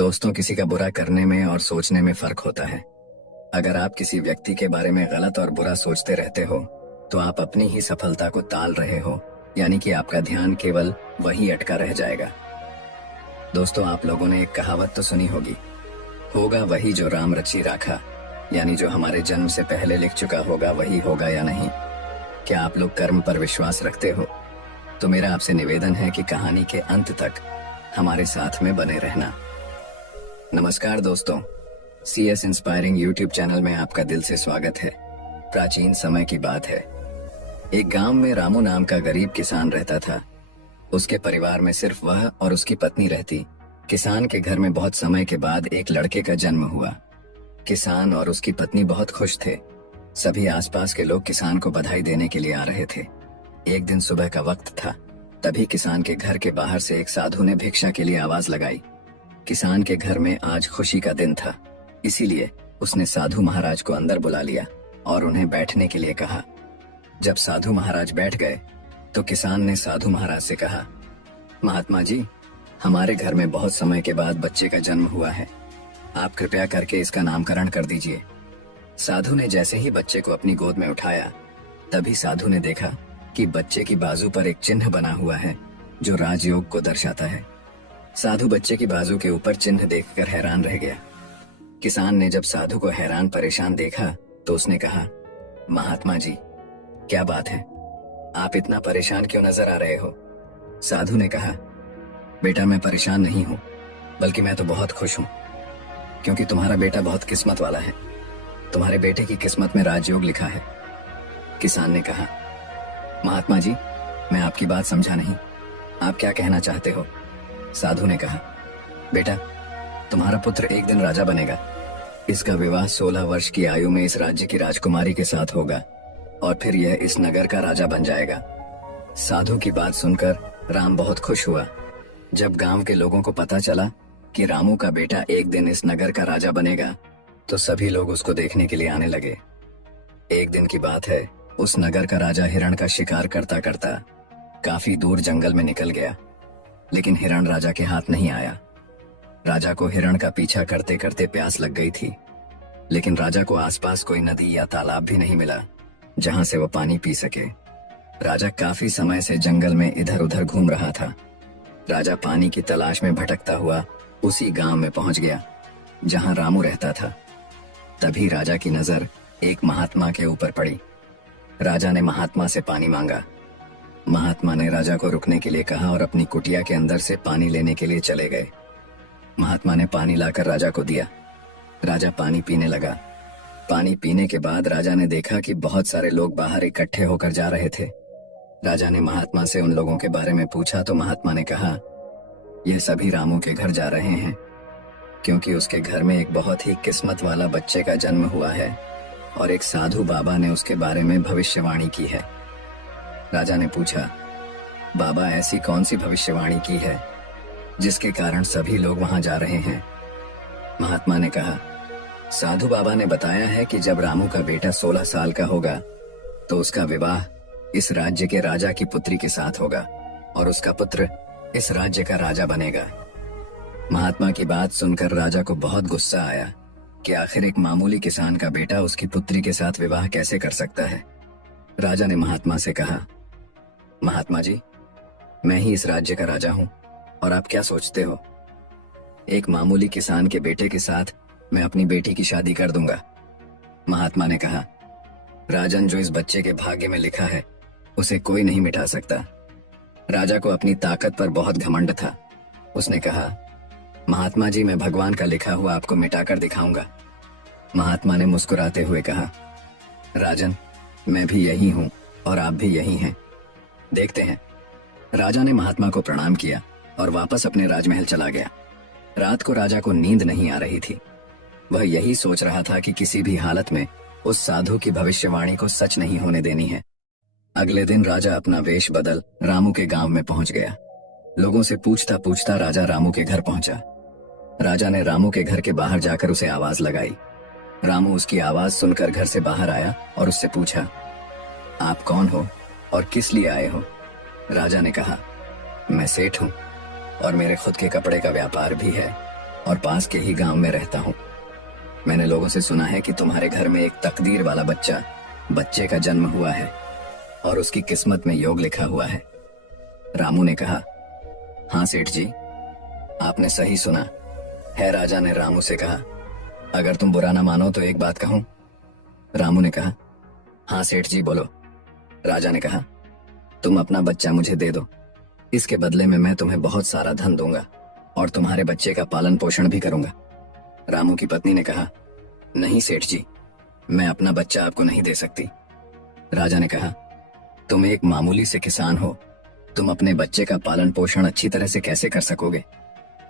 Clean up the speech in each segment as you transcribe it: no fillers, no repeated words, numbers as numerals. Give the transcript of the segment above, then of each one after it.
दोस्तों, किसी का बुरा करने में और सोचने में फर्क होता है। अगर आप किसी व्यक्ति के बारे में गलत और बुरा सोचते रहते हो तो आप अपनी ही सफलता को टाल रहे हो, यानी कि आपका ध्यान केवल वही अटका रह जाएगा। दोस्तों, आप लोगों ने एक कहावत तो सुनी होगी, होगा वही जो राम रची राखा, यानी जो हमारे जन्म से पहले लिख चुका होगा वही होगा या नहीं। क्या आप लोग कर्म पर विश्वास रखते हो? तो मेरा आपसे निवेदन है कि कहानी के अंत तक हमारे साथ में बने रहना। नमस्कार दोस्तों, CS इंस्पायरिंग यूट्यूब चैनल में आपका दिल से स्वागत है। प्राचीन समय की बात है। एक गांव में रामू नाम का गरीब किसान रहता था। उसके परिवार में सिर्फ वह और उसकी पत्नी रहती। किसान के घर में बहुत समय के बाद एक लड़के का जन्म हुआ। किसान और उसकी पत्नी बहुत खुश थे। सभी आसपास के लोग किसान को बधाई देने के लिए आ रहे थे। एक दिन सुबह का वक्त था। तभी किसान के घर के बाहर से एक साधु ने भिक्षा के लिए आवाज लगाई। किसान के घर में आज खुशी का दिन था, इसीलिए उसने साधु महाराज को अंदर बुला लिया और उन्हें बैठने के लिए कहा। जब साधु महाराज बैठ गए तो किसान ने साधु महाराज से कहा, महात्मा जी, हमारे घर में बहुत समय के बाद बच्चे का जन्म हुआ है। आप कृपया करके इसका नामकरण कर दीजिए। साधु ने जैसे ही बच्चे को अपनी गोद में उठाया, तभी साधु ने देखा कि बच्चे की बाजू पर एक चिन्ह बना हुआ है जो राजयोग को दर्शाता है। साधु बच्चे की बाजू के ऊपर चिन्ह देखकर हैरान रह गया। किसान ने जब साधु को हैरान परेशान देखा तो उसने कहा, महात्मा जी, क्या बात है, आप इतना परेशान क्यों नजर आ रहे हो? साधु ने कहा, बेटा, मैं परेशान नहीं हूँ, बल्कि मैं तो बहुत खुश हूँ, क्योंकि तुम्हारा बेटा बहुत किस्मत वाला है। तुम्हारे बेटे की किस्मत में राजयोग लिखा है। किसान ने कहा, महात्मा जी, मैं आपकी बात समझा नहीं, आप क्या कहना चाहते हो? साधु ने कहा, बेटा, तुम्हारा पुत्र एक दिन राजा बनेगा। इसका विवाह 16 वर्ष की आयु में इस राज्य की राजकुमारी के साथ होगा और फिर यह इस नगर का राजा बन जाएगा। साधु की बात सुनकर राम बहुत खुश हुआ। जब गांव के लोगों को पता चला कि रामू का बेटा एक दिन इस नगर का राजा बनेगा, तो सभी लोग उसको देखने के लिए आने लगे। एक दिन की बात है, उस नगर का राजा हिरण का शिकार करता करता काफी दूर जंगल में निकल गया, लेकिन हिरण राजा के हाथ नहीं आया। राजा को हिरण का पीछा करते करते प्यास लग गई थी, लेकिन राजा को आसपास कोई नदी या तालाब भी नहीं मिला जहां से वो पानी पी सके। राजा काफी समय से जंगल में इधर उधर घूम रहा था। राजा पानी की तलाश में भटकता हुआ उसी गांव में पहुंच गया जहां रामू रहता था। तभी राजा की नजर एक महात्मा के ऊपर पड़ी। राजा ने महात्मा से पानी मांगा। महात्मा ने राजा को रुकने के लिए कहा और अपनी कुटिया के अंदर से पानी लेने के लिए चले गए। महात्मा ने पानी लाकर राजा को दिया। राजा पानी पीने लगा। पानी पीने के बाद राजा ने देखा कि बहुत सारे लोग बाहर इकट्ठे होकर जा रहे थे। राजा ने महात्मा से उन लोगों के बारे में पूछा तो महात्मा ने कहा, यह सभी रामू के घर जा रहे हैं, क्योंकि उसके घर में एक बहुत ही किस्मत वाला बच्चे का जन्म हुआ है और एक साधु बाबा ने उसके बारे में भविष्यवाणी की है। राजा ने पूछा, बाबा, ऐसी कौन सी भविष्यवाणी की है जिसके कारण सभी लोग वहां जा रहे हैं? महात्मा ने कहा, साधु बाबा ने बताया है कि जब रामू का बेटा 16 साल का होगा तो उसका विवाह इस राज्य के राजा की पुत्री के साथ होगा और उसका पुत्र इस राज्य का राजा बनेगा। महात्मा की बात सुनकर राजा को बहुत गुस्सा आया कि आखिर एक मामूली किसान का बेटा उसकी पुत्री के साथ विवाह कैसे कर सकता है। राजा ने महात्मा से कहा, महात्मा जी, मैं ही इस राज्य का राजा हूं और आप क्या सोचते हो? एक मामूली किसान के बेटे के साथ मैं अपनी बेटी की शादी कर दूंगा। महात्मा ने कहा, राजन, जो इस बच्चे के भाग्य में लिखा है उसे कोई नहीं मिटा सकता। राजा को अपनी ताकत पर बहुत घमंड था। उसने कहा, महात्मा जी, मैं भगवान का लिखा हुआ आपको मिटाकर दिखाऊंगा। महात्मा ने मुस्कुराते हुए कहा, राजन, मैं भी यही हूं और आप भी यही हैं, देखते हैं। राजा ने महात्मा को प्रणाम किया और वापस अपने राजमहल चला गया। रात को राजा को नींद नहीं आ रही थी। वह यही सोच रहा था कि किसी भी हालत में उस साधु की भविष्यवाणी को सच नहीं होने देनी है। अगले दिन राजा अपना वेश बदल रामू के गांव में पहुंच गया। लोगों से पूछता पूछता राजा रामू के घर पहुंचा। राजा ने रामू के घर के बाहर जाकर उसे आवाज लगाई। रामू उसकी आवाज सुनकर घर से बाहर आया और उससे पूछा, आप कौन हो और किस लिए आए हो? राजा ने कहा, मैं सेठ हूं और मेरे खुद के कपड़े का व्यापार भी है। और पास के ही गांव में रहता हूँ। मैंने लोगों से सुना है कि तुम्हारे घर में एक तकदीर वाला बच्चे का जन्म हुआ है और उसकी किस्मत में योग लिखा हुआ है। रामू ने कहा, हाँ सेठ जी, आपने सही सुना है। राजा ने रामू से कहा, अगर तुम बुरा ना मानो तो एक बात कहूं। रामू ने कहा, हाँ सेठ जी बोलो। राजा ने कहा, तुम अपना बच्चा मुझे दे दो, इसके बदले में मैं तुम्हें बहुत सारा धन दूंगा और तुम्हारे बच्चे का पालन पोषण भी करूंगा। रामू की पत्नी ने कहा, नहीं सेठ जी, मैं अपना बच्चा आपको नहीं दे सकती। राजा ने कहा, तुम एक मामूली से किसान हो, तुम अपने बच्चे का पालन पोषण अच्छी तरह से कैसे कर सकोगे?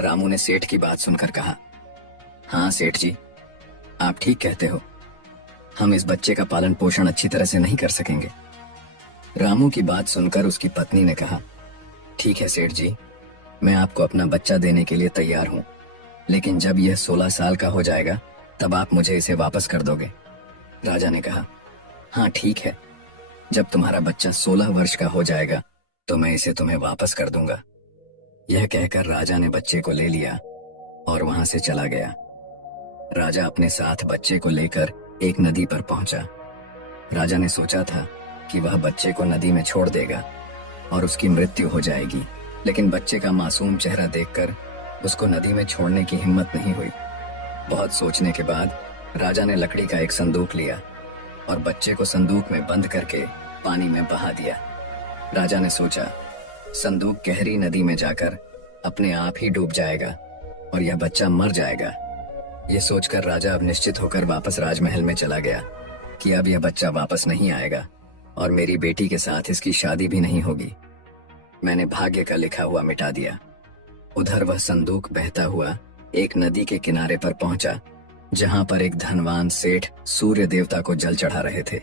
रामू ने सेठ की बात सुनकर कहा, हाँ सेठ जी, आप ठीक कहते हो, हम इस बच्चे का पालन पोषण अच्छी तरह से नहीं कर सकेंगे। रामू की बात सुनकर उसकी पत्नी ने कहा, ठीक है सेठ जी, मैं आपको अपना बच्चा देने के लिए तैयार हूं, लेकिन जब यह 16 साल का हो जाएगा तब आप मुझे इसे वापस कर दोगे। राजा ने कहा, हाँ ठीक है, जब तुम्हारा बच्चा 16 वर्ष का हो जाएगा तो मैं इसे तुम्हें वापस कर दूंगा। यह कहकर राजा ने बच्चे को ले लिया और वहां से चला गया। राजा अपने साथ बच्चे को लेकर एक नदी पर पहुंचा। राजा ने सोचा था कि वह बच्चे को नदी में छोड़ देगा और उसकी मृत्यु हो जाएगी, लेकिन बच्चे का मासूम चेहरा देखकर उसको नदी में छोड़ने की हिम्मत नहीं हुई। बहुत सोचने के बाद राजा ने लकड़ी का एक संदूक लिया और बच्चे को संदूक में बंद करके पानी में बहा दिया। राजा ने सोचा, संदूक गहरी नदी में जाकर अपने आप ही डूब जाएगा और यह बच्चा मर जाएगा। यह सोचकर राजा अब निश्चित होकर वापस राजमहल में चला गया कि अब यह बच्चा वापस नहीं आएगा और मेरी बेटी के साथ इसकी शादी भी नहीं होगी। मैंने भाग्य का लिखा हुआ मिटा दिया। उधर वह संदूक बहता हुआ एक नदी के किनारे पर पहुंचा, जहां पर एक धनवान सेठ सूर्य देवता को जल चढ़ा रहे थे।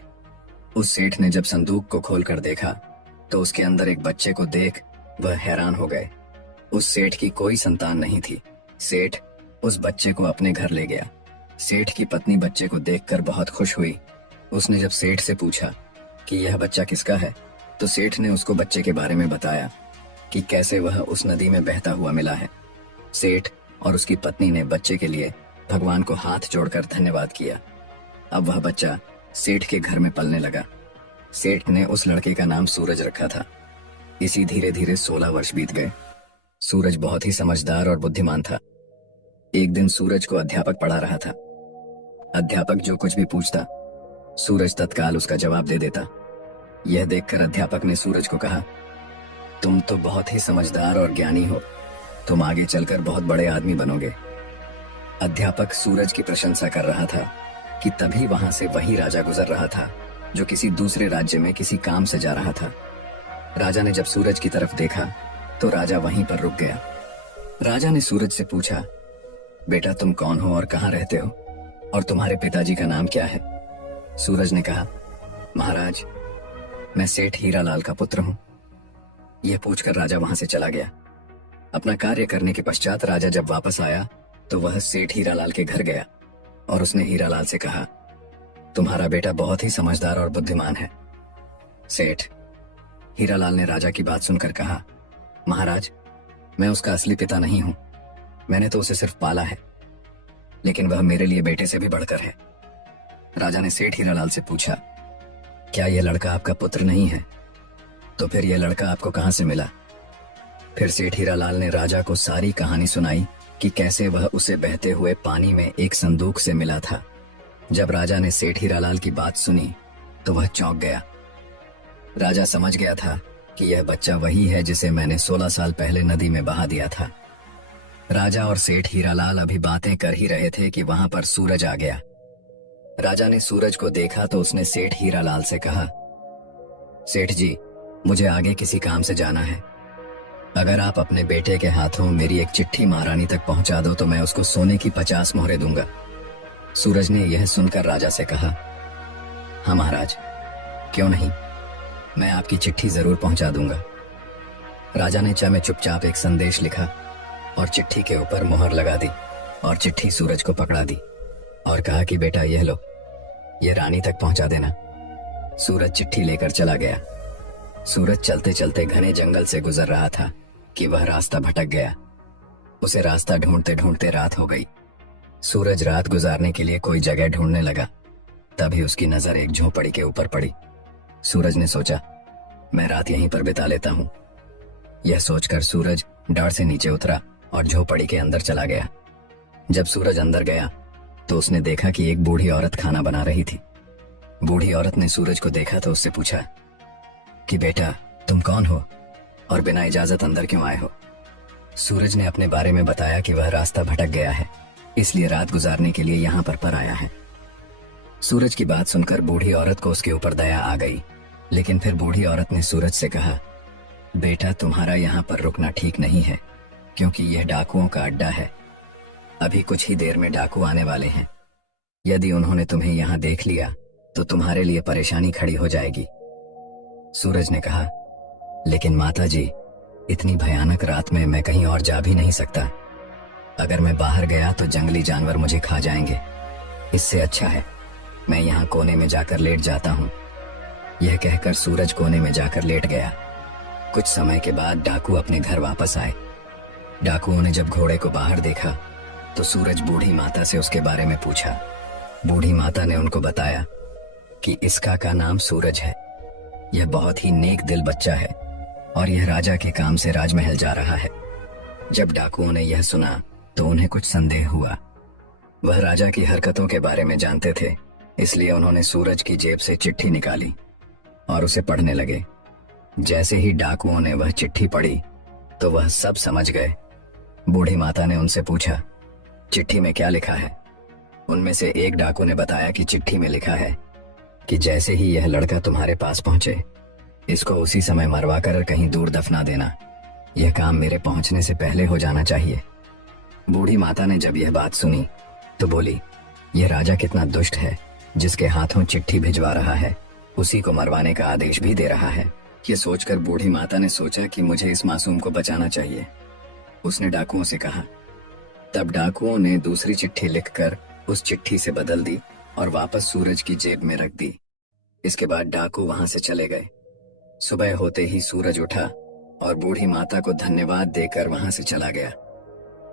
उस सेठ ने जब संदूक को खोलकर देखा तो उसके अंदर एक बच्चे को देख वह हैरान हो गए। उस सेठ की कोई संतान नहीं थी। सेठ उस बच्चे को अपने घर ले गया। सेठ की पत्नी बच्चे को देखकर बहुत खुश हुई। उसने जब सेठ से पूछा कि यह बच्चा किसका है, तो सेठ ने उसको बच्चे के बारे में बताया कि कैसे वह उस नदी में बहता हुआ मिला है। सेठ और उसकी पत्नी ने बच्चे के लिए भगवान को हाथ जोड़कर धन्यवाद किया। अब वह बच्चा सेठ के घर में पलने लगा। सेठ ने उस लड़के का नाम सूरज रखा था। इसी धीरे धीरे 16 वर्ष बीत गए। सूरज बहुत ही समझदार और बुद्धिमान था। एक दिन सूरज को अध्यापक पढ़ा रहा था। अध्यापक जो कुछ भी पूछता, सूरज तत्काल उसका जवाब दे देता। यह देखकर अध्यापक ने सूरज को कहा, तुम तो बहुत ही समझदार और ज्ञानी हो, तुम आगे चलकर बहुत बड़े आदमी बनोगे। अध्यापक सूरज की प्रशंसा कर रहा था कि तभी वहां से वही राजा गुजर रहा था जो किसी दूसरे राज्य में किसी काम से जा रहा था। राजा ने जब सूरज की तरफ देखा तो राजा वहीं पर रुक गया। राजा ने सूरज से पूछा, बेटा तुम कौन हो और कहाँ रहते हो और तुम्हारे पिताजी का नाम क्या है? सूरज ने कहा, महाराज, मैं सेठ हीरालाल का पुत्र हूँ। यह पूछकर राजा वहां से चला गया। अपना कार्य करने के पश्चात राजा जब वापस आया तो वह सेठ हीरालाल के घर गया और उसने हीरालाल से कहा, तुम्हारा बेटा बहुत ही समझदार और बुद्धिमान है। सेठ हीरालाल ने राजा की बात सुनकर कहा, महाराज, मैं उसका असली पिता नहीं हूं, मैंने तो उसे सिर्फ पाला है, लेकिन वह मेरे लिए बेटे से भी बढ़कर है। राजा ने सेठ हीरालाल से पूछा, क्या यह लड़का आपका पुत्र नहीं है? तो फिर यह लड़का आपको कहां से मिला? फिर सेठ हीरालाल ने राजा को सारी कहानी सुनाई कि कैसे वह उसे बहते हुए पानी में एक संदूक से मिला था। जब राजा ने सेठ हीरालाल की बात सुनी तो वह चौंक गया। राजा समझ गया था कि यह बच्चा वही है जिसे मैंने 16 साल पहले नदी में बहा दिया था। राजा और सेठ हीरालाल अभी बातें कर ही रहे थे कि वहां पर सूरज आ गया। राजा ने सूरज को देखा तो उसने सेठ हीरालाल से कहा, सेठ जी, मुझे आगे किसी काम से जाना है। अगर आप अपने बेटे के हाथों मेरी एक चिट्ठी महारानी तक पहुंचा दो तो मैं उसको सोने की 50 मोहरें दूंगा। सूरज ने यह सुनकर राजा से कहा, हाँ महाराज, क्यों नहीं, मैं आपकी चिट्ठी जरूर पहुंचा दूंगा। राजा ने में चुपचाप एक संदेश लिखा और चिट्ठी के ऊपर मोहर लगा दी और चिट्ठी सूरज को पकड़ा दी और कहा कि बेटा यह लो, ये रानी तक पहुंचा देना। सूरज चिट्ठी लेकर चला गया। सूरज चलते चलते घने जंगल से गुजर रहा था कि वह रास्ता भटक गया। उसे रास्ता ढूंढते ढूंढते रात हो गई। सूरज रात गुजारने के लिए कोई जगह ढूंढने लगा। तभी उसकी नजर एक झोपड़ी के ऊपर पड़ी। सूरज ने सोचा, मैं रात यहीं पर बिता लेता हूँ। यह सोचकर सूरज डार से नीचे उतरा और झोपड़ी के अंदर चला गया। जब सूरज अंदर गया तो उसने देखा कि एक बूढ़ी औरत खाना बना रही थी। बूढ़ी औरत ने सूरज को देखा तो उससे पूछा कि बेटा, तुम कौन हो और बिना इजाजत अंदर क्यों आए हो? सूरज ने अपने बारे में बताया कि वह रास्ता भटक गया है, इसलिए रात गुजारने के लिए यहाँ पर आया है। सूरज की बात सुनकर बूढ़ी औरत को उसके ऊपर दया आ गई, लेकिन फिर बूढ़ी औरत ने सूरज से कहा, बेटा, तुम्हारा यहाँ पर रुकना ठीक नहीं है, क्योंकि यह डाकुओं का अड्डा है। अभी कुछ ही देर में डाकू आने वाले हैं। यदि उन्होंने तुम्हें यहाँ देख लिया तो तुम्हारे लिए परेशानी खड़ी हो जाएगी। सूरज ने कहा, लेकिन माता जी, इतनी भयानक रात में मैं कहीं और जा भी नहीं सकता। अगर मैं बाहर गया तो जंगली जानवर मुझे खा जाएंगे। इससे अच्छा है मैं यहाँ कोने में जाकर लेट जाता हूँ। यह कहकर सूरज कोने में जाकर लेट गया। कुछ समय के बाद डाकू अपने घर वापस आए। डाकुओं ने जब घोड़े को बाहर देखा तो सूरज बूढ़ी माता से उसके बारे में पूछा। बूढ़ी माता ने उनको बताया कि इसका का नाम सूरज है। यह बहुत ही नेक दिल बच्चा है और यह राजा के काम से राजमहल जा रहा है। जब डाकुओं ने यह सुना तो उन्हें कुछ संदेह हुआ। वह राजा की हरकतों के बारे में जानते थे, इसलिए उन्होंने सूरज की जेब से चिट्ठी निकाली और उसे पढ़ने लगे। जैसे ही डाकुओं ने वह चिट्ठी पढ़ी तो वह सब समझ गए। बूढ़ी माता ने उनसे पूछा, चिट्ठी में क्या लिखा है? उनमें से एक डाकू ने बताया कि चिट्ठी में लिखा है कि जैसे ही यह लड़का तुम्हारे पास पहुंचे, इसको उसी समय मरवा कर कहीं दूर दफना देना। यह काम मेरे पहुंचने से पहले हो जाना चाहिए। बूढ़ी माता ने जब यह बात सुनी तो बोली, यह राजा कितना दुष्ट है, जिसके हाथों चिट्ठी भिजवा रहा है, उसी को मरवाने का आदेश भी दे रहा है। यह सोचकर बूढ़ी माता ने सोचा कि मुझे इस मासूम को बचाना चाहिए। उसने डाकुओं से कहा। तब डाकुओं ने दूसरी चिट्ठी लिखकर उस चिट्ठी से बदल दी और वापस सूरज की जेब में रख दी। इसके बाद डाकू वहां से चले गए। सुबह होते ही सूरज उठा और बूढ़ी माता को धन्यवाद देकर वहां से चला गया।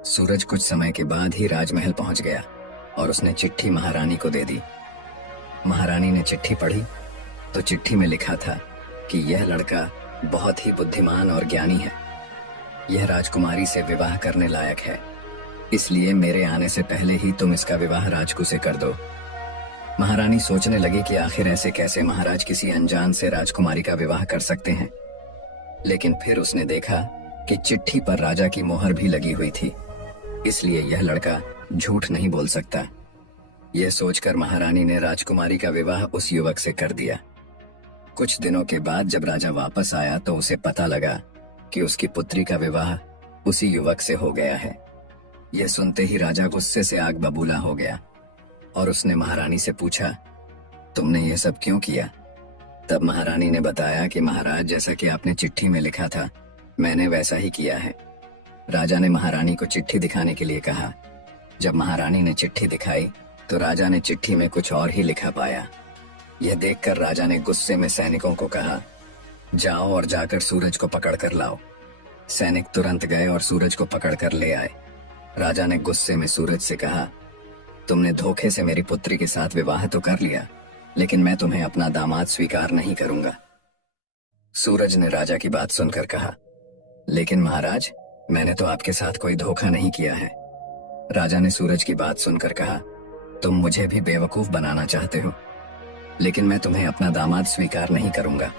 सूरज कुछ समय के बाद ही राजमहल पहुंच गया और उसने चिट्ठी महारानी को दे दी। महारानी ने चिट्ठी पढ़ी तो चिट्ठी में लिखा था कि यह लड़का बहुत ही बुद्धिमान और ज्ञानी है। यह राजकुमारी से विवाह करने लायक है, इसलिए मेरे आने से पहले ही तुम इसका विवाह राजकू से कर दो। महारानी सोचने लगी कि आखिर ऐसे कैसे महाराज किसी अनजान से राजकुमारी का विवाह कर सकते हैं। लेकिन फिर उसने देखा कि चिट्ठी पर राजा की मोहर भी लगी हुई थी, इसलिए यह लड़का झूठ नहीं बोल सकता। यह सोचकर महारानी ने राजकुमारी का विवाह उस युवक से कर दिया। कुछ दिनों के बाद जब राजा वापस आया तो उसे पता लगा कि उसकी पुत्री का विवाह उसी युवक से हो गया है। यह सुनते ही राजा गुस्से से आग बबूला हो गया और उसने महारानी से पूछा, तुमने ये सब क्यों किया? तब महारानी ने बताया कि महाराज, जैसा कि आपने चिट्ठी में लिखा था, मैंने वैसा ही किया है। राजा ने महारानी को चिट्ठी दिखाने के लिए कहा। जब महारानी ने चिट्ठी दिखाई तो राजा ने चिट्ठी में कुछ और ही लिखा पाया। यह देखकर राजा ने गुस्से में सैनिकों को कहा, जाओ और जाकर सूरज को पकड़ कर लाओ। सैनिक तुरंत गए और सूरज को पकड़ कर ले आए। राजा ने गुस्से में सूरज से कहा, तुमने धोखे से मेरी पुत्री के साथ विवाह तो कर लिया, लेकिन मैं तुम्हें अपना दामाद स्वीकार नहीं करूंगा। सूरज ने राजा की बात सुनकर कहा, लेकिन महाराज, मैंने तो आपके साथ कोई धोखा नहीं किया है। राजा ने सूरज की बात सुनकर कहा, तुम मुझे भी बेवकूफ बनाना चाहते हो, लेकिन मैं तुम्हें अपना दामाद स्वीकार नहीं करूंगा।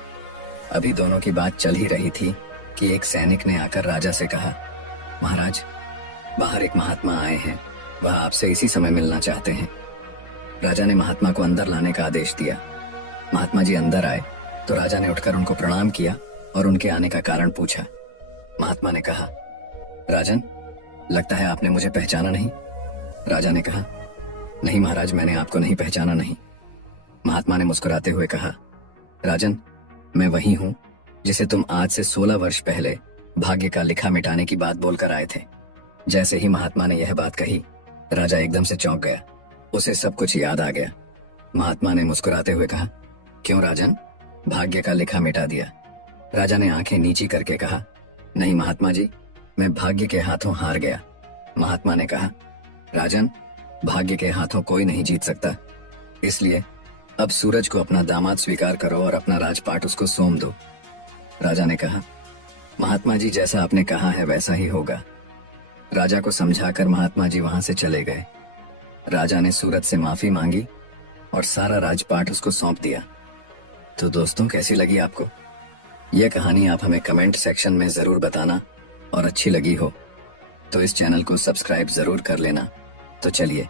अभी दोनों की बात चल ही रही थी कि एक सैनिक ने आकर राजा से कहा, महाराज, बाहर एक महात्मा आए हैं, वह आपसे इसी समय मिलना चाहते हैं। राजा ने महात्मा को अंदर लाने का आदेश दिया। महात्मा जी अंदर आए तो राजा ने उठकर उनको प्रणाम किया और उनके आने का कारण पूछा। महात्मा ने कहा, राजन, लगता है आपने मुझे पहचाना नहीं। राजा ने कहा, नहीं महाराज, मैंने आपको नहीं पहचाना नहीं। महात्मा ने मुस्कुराते हुए कहा, राजन, मैं वही हूं जिसे तुम आज से 16 वर्ष पहले भाग्य का लिखा मिटाने की बात बोलकर आए थे। जैसे ही महात्मा ने यह बात कही, राजा एकदम से चौंक गया। उसे सब कुछ याद आ गया। महात्मा ने मुस्कुराते हुए कहा, क्यों राजन, भाग्य का लिखा मिटा दिया? राजा ने आंखें नीची करके कहा, नहीं महात्मा जी, मैं भाग्य के हाथों हार गया, महात्मा ने कहा, राजन, भाग्य के हाथों कोई नहीं जीत सकता, इसलिए अब सूरज को अपना दामाद स्वीकार करो और अपना राजपाट उसको सौंप दो। राजा ने कहा, महात्मा जी, जैसा आपने कहा है वैसा ही होगा। राजा को समझाकर महात्मा जी वहां से चले गए। राजा ने सूरज से माफी मांगी और सारा राजपाट उसको सौंप दिया। तो दोस्तों, कैसी लगी आपको यह कहानी? आप हमें कमेंट सेक्शन में जरूर बताना, और अच्छी लगी हो तो इस चैनल को सब्सक्राइब जरूर कर लेना। तो चलिए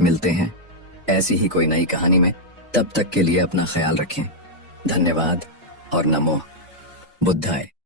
मिलते हैं ऐसी ही कोई नई कहानी में। तब तक के लिए अपना ख्याल रखें। धन्यवाद और नमो बुद्धाय।